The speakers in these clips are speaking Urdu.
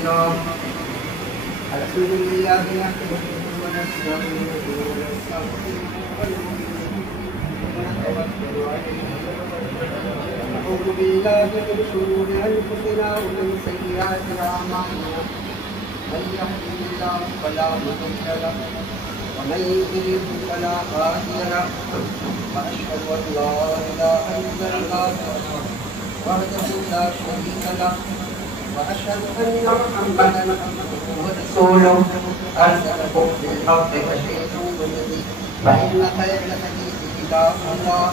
لله الحمد لله نحمده ونستعينه ونستغفره ونتوكل عليه ونعوذ بالله من شرور انفسنا ومن سيئات اعمالنا من يهده الله فلا مضل له ومن يضلل فلا هادي له واشهد ان لا اله الا الله وحده لا شريك له واشهد ان محمدا عبده ورسوله ارسله بالحق بشيرا ونذيرا فان خير الحديث كتاب الله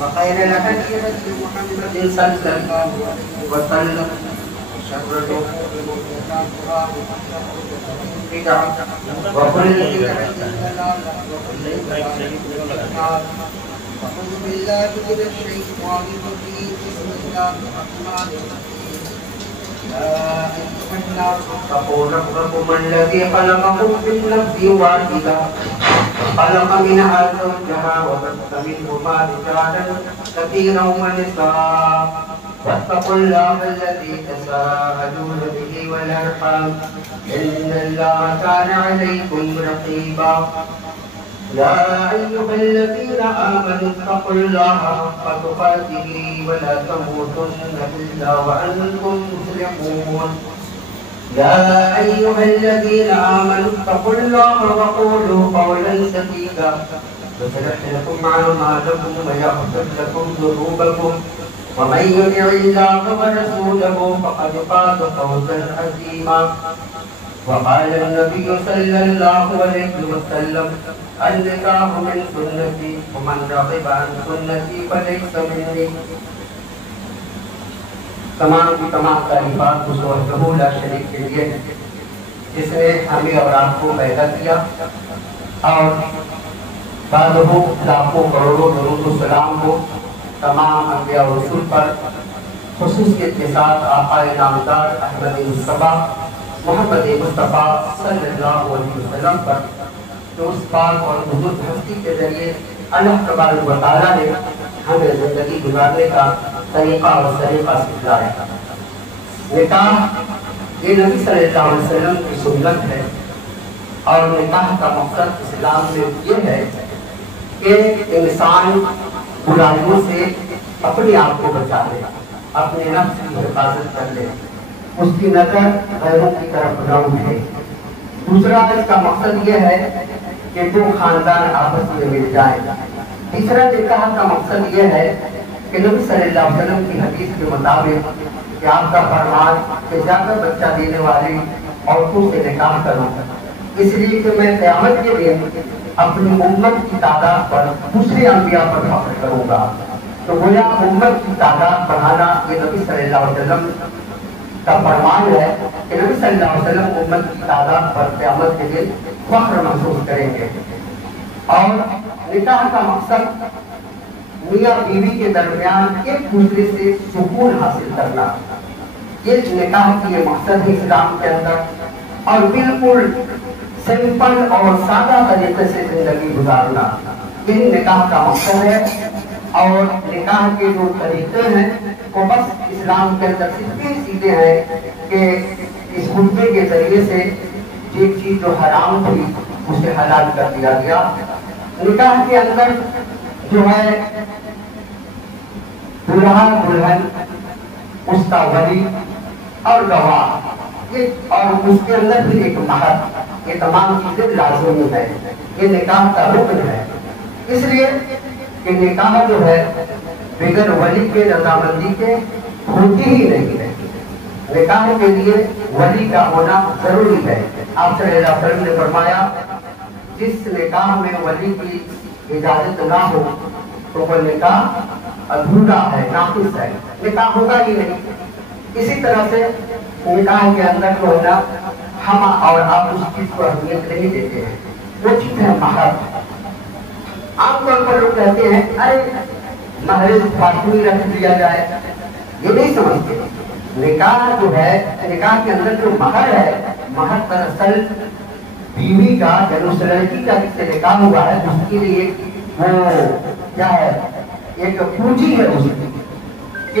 وخير الهدي هدي محمد صلى الله عليه وسلم وشر الامور محدثاتها بدعه وكل بدعه ضلاله وكل ضلاله في النار. أعوذ بالله من الشيطان الرجيم بسم الله الرحمن الرحيم يا أيها الناس اتقوا ربكم الذي خلقكم من نفس واحدة وخلق منها زوجها وبث منهما رجالا كثيرا ونساء واتقوا الله الذي تساءلون به والأرحام إن الله كان عليكم رقيبا. يا أيها الذين آمنوا اتقوا الله حق تقاته ولا تموتن إلا وأنتم مسلمون. يا أيها الذين آمنوا اتقوا الله وقولوا قولا سديدا يصلح لكم أعمالكم ويغفر لكم ذنوبكم ومن يطع الله ورسوله فقد فاز فوزا عظيما. وقال النبي صلى الله عليه وسلم النکاح من سنتی ومن رغب عن سنتی فلیس منی. تمام کی تمام تعریفات اس وحدہ لا شریک کے لیے جس نے ہمیں اور آپ کو پیدا کیا اور بعدہ لاکھوں کروڑوں درود و سلام کو تمام انبیاء و رسول پر خصوصیت کے ساتھ آقا نامدار احمد مصطفیٰ محمد مصطفیٰ صلی اللہ علیہ وسلم پر جو اس پاک اور بزرگ ہستی کے ذریعے اللہ تبارک و تعالیٰ نے ہمیں زندگی گزارنے کا طریقہ اور سلیقہ سکھلایا. نکاح یہ نبی صلی اللہ علیہ وسلم کی سنت ہے اور نکاح کا مقصد اسلام میں یہ ہے کہ انسان برائیوں سے اپنے آپ کو بچا لے، اپنے نفس کی حفاظت کر لے، اس کی نظر غیروں کی طرف نہ اٹھے. دوسرا اس کا مقصد یہ ہے کہ دو خاندان آپس میں مل جائیں. تیسرا نکاح کا مقصد یہ ہے کہ نبی صلی اللہ علیہ وسلم کی حدیث کے مطابق کہ آپ کا فرمان کہ زیادہ بچہ دینے والی عورتوں سے نکاح کروں، اس لیے کہ میں قیامت کے دن اپنی امت کی تعداد پر دوسرے انبیاء پر فخر کروں گا. تو گویا امت کی تعداد بڑھانا یہ نبی صلی اللہ علیہ وسلم کا فرمان ہے کہ نبی صلی اللہ علیہ وسلم امت کی تعداد پر قیامت کے دن فخر محسوس کریں گے. اور نکاح کا مقصد میاں بیوی کے درمیان ایک دوسرے سے سکون حاصل کرنا، یہ نکاح کی یہ مقصد ہے اسلام کے اندر. اور بالکل سمپل اور سادہ طریقے سے زندگی گزارنا یہ نکاح کا مقصد ہے. اور نکاح کے جو طریقے ہیں وہ بس اسلام کے اندر اتنے سیدھے ہیں کہ اس خطبے کے ذریعے سے ایک چیز جو حرام تھی اسے حلال کر دیا گیا. نکاح کے اندر جو ہے دلہا دلہن، اس کا ولی اور گواہ، اور اس کے اندر بھی ایک مہر، یہ تمام چیزیں لازمی ہے. یہ نکاح کا رکن ہے. اس لیے کہ نکاح جو ہے بغیر ولی کے رضامندی کے ہوتی ہی نہیں ہے. نکاح کے لیے ولی کا ہونا ضروری ہے. آپ صلی اللہ علیہ وسلم نے فرمایا جس نکاح میں ولی کی اجازت نہ ہو تو وہ نکاح ادھورا ہے، ناقص ہے، نکاح ہوگا ہی نہیں. اسی طرح سے نکاح کے اندر جو ہے نا ہم اور آپ اس چیز کو اہمیت نہیں دیتے ہیں. وہ چیز ہے مہر. عام طور پر لوگ کہتے ہیں ارے مہر فاطمی رکھ دیا جائے، یہ نہیں سمجھتے. نکاح جو ہے، نکاح کے اندر جو مہر ہے، مہر دراصل بیوی کا یا اس لڑکی کا جس سے نکاح ہوا ہے اس کے لیے وہ کیا ہے، ایک پونجی ہے اس کی.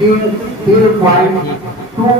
3.2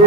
2